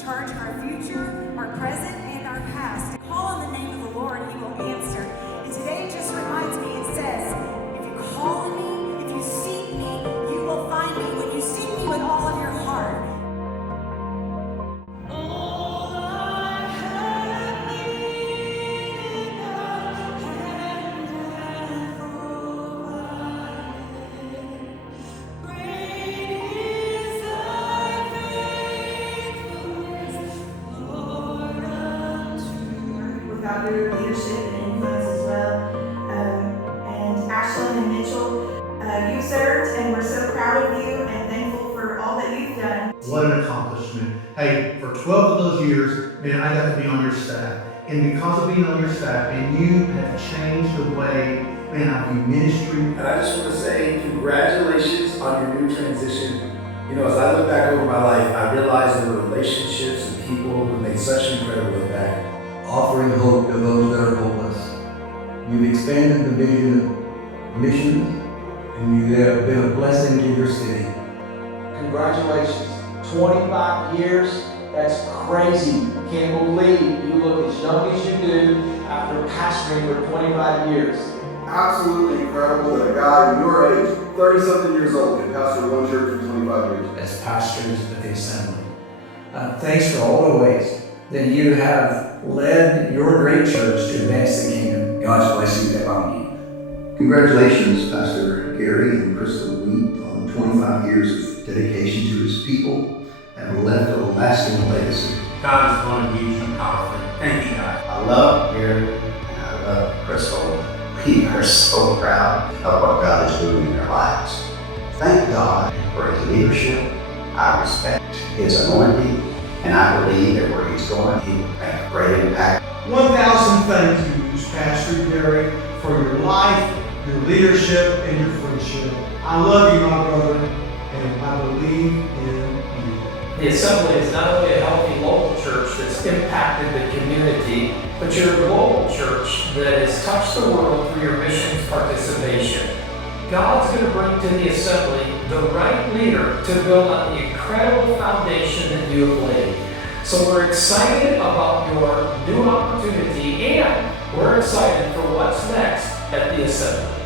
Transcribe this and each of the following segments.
in charge of our future, our present, and our past. Call on the name of the Lord, He will answer. And today just reminds me, it says, if you call on me, if you seek me, you will find me. When you seek me with all of your heart. Without your leadership and influence as well. And Ashlyn and Mitchell, you served, and we're so proud of you and thankful for all that you've done. What an accomplishment. Hey, for 12 of those years, man, I got to be on your staff. And because of being on your staff, and you have changed the way, man, I view ministry. And I just want to say congratulations on your new transition. You know, as I look back over my life, I realize there were relationships and people who made such an incredible impact. Offering hope to those that are hopeless. You've expanded the vision of missions, and you have been a blessing to your city. Congratulations. 25 years, that's crazy. Can't believe you look as young as you do after pastoring for 25 years. Absolutely incredible that a guy your age, 30-something years old, can pastor one church for 25 years. As pastors of the assembly, thanks for all the ways that you have led your great church to advance the kingdom. God's blessing upon you. Congratulations, Pastor Gary and Krystal Wheat, on 25 years of dedication to his people and have left a lasting legacy. God is going to use you powerfully. Thank you, God. I love Gary and I love Krystal. We are so proud of what God is doing in their lives. Thank God for his leadership. I respect his anointing. And I believe that where he's going, he will make a great impact. 1,000 thank yous, Pastor Gary, for your life, your leadership, and your friendship. I love you, my brother, and I believe in you. The Assembly is not only a healthy local church that's impacted the community, but you're a global church that has touched the world through your missions participation. God's going to bring to the Assembly the right leader to build on the incredible foundation that you have laid. So we're excited about your new opportunity, and we're excited for what's next at the Assembly.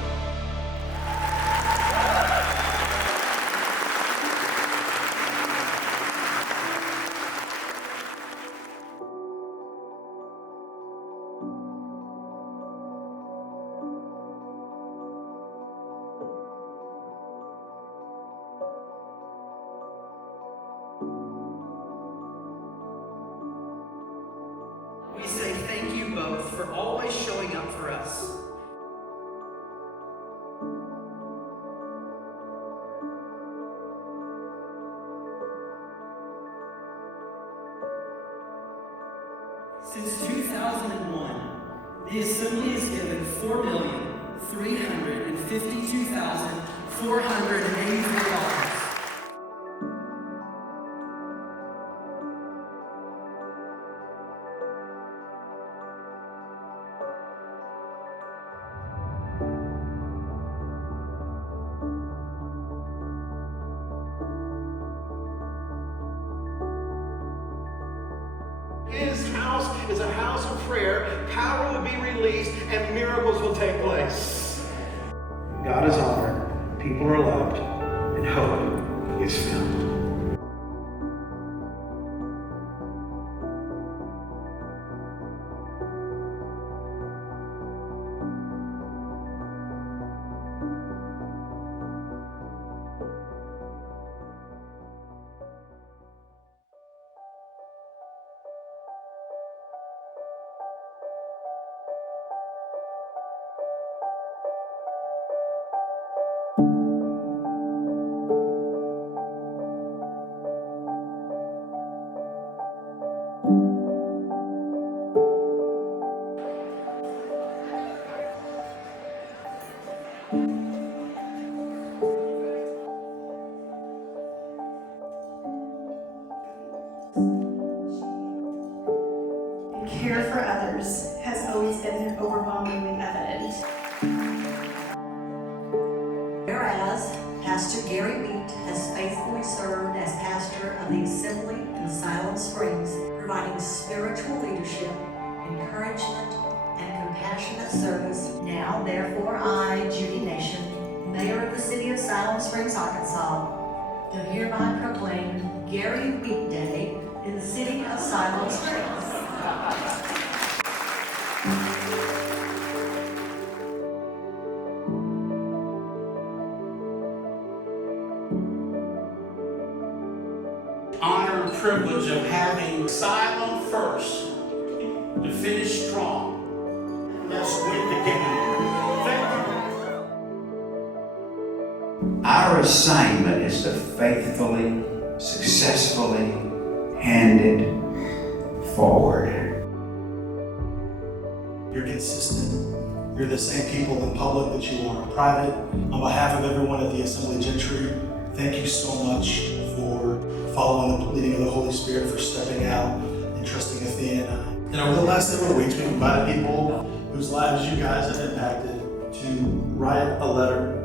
We say thank you both for always showing up for us. Since 2001, the Assembly has given $4,352,483. His house is a house of prayer, power will be released, and miracles will take place. God is honored, people are loved, and hope is found. Care for others has always been overwhelmingly evident. Whereas Pastor Gary Wheat has faithfully served as pastor of the Assembly in Siloam Springs, providing spiritual leadership, encouragement, and compassionate service. Now, therefore, I, Judy Nation, Mayor of the City of Siloam Springs, Arkansas, do hereby proclaim Gary Wheat Day in the City of Siloam Springs. Honor and privilege of having Siloam first to finish strong. Let's win the game. Thank you. Our assignment is to faithfully, successfully hand it forward. You're consistent. You're the same people in public that you are in private. On behalf of everyone at the Assembly Gentry, thank you so much for following the leading of the Holy Spirit, for stepping out and trusting Athena and I. And over the last several weeks, we've invited people whose lives you guys have impacted to write a letter.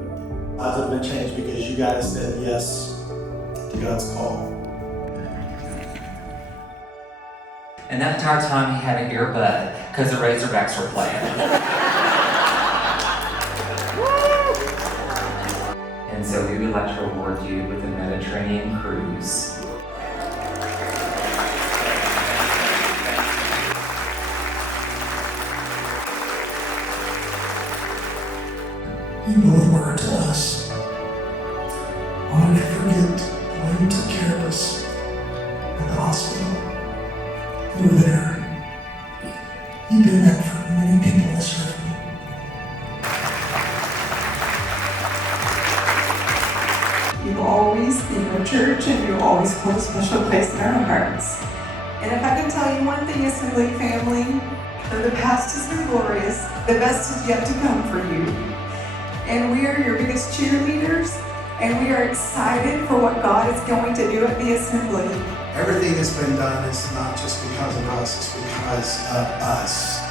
Lives have been changed because you guys said yes to God's call. And that entire time he had an earbud because the Razorbacks were playing. And so we would like to reward you with a Mediterranean cruise. You both were to us. I'll never forget the way you took care of us at the hospital. You were there. You did that for many people in this room. You've always been our church, and you always hold a special place in our hearts. And if I can tell you one thing, Assembly family, though the past has been glorious, the best is yet to come for you. And we are your biggest cheerleaders, and we are excited for what God is going to do at the Assembly. Everything that's been done is not just because of us, it's because of us.